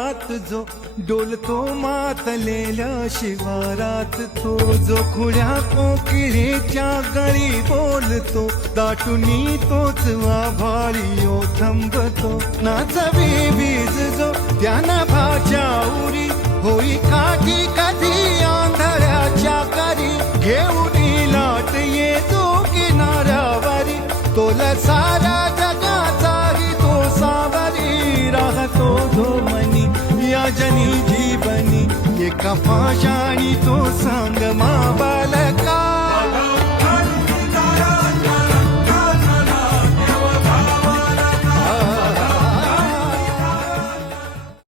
वावरात जो डोलतो मातलेल्या शिवारात, तो जो खुळ्या कोकिळेच्या गळी बोलतो, दाटुनी तोच आभाळी ओ थंबतो. नाचवी वीज जो त्या नभाच्या उरी, होई काठी कधी आंधळ्याच्या करी, घेऊन लाट येतो किनाऱ्यावरी, तोला सारा जगाचाही तो सावरी. राहतो धो मनी या जनी जीवनी, एका पाशाणी तो सांग मा बालका.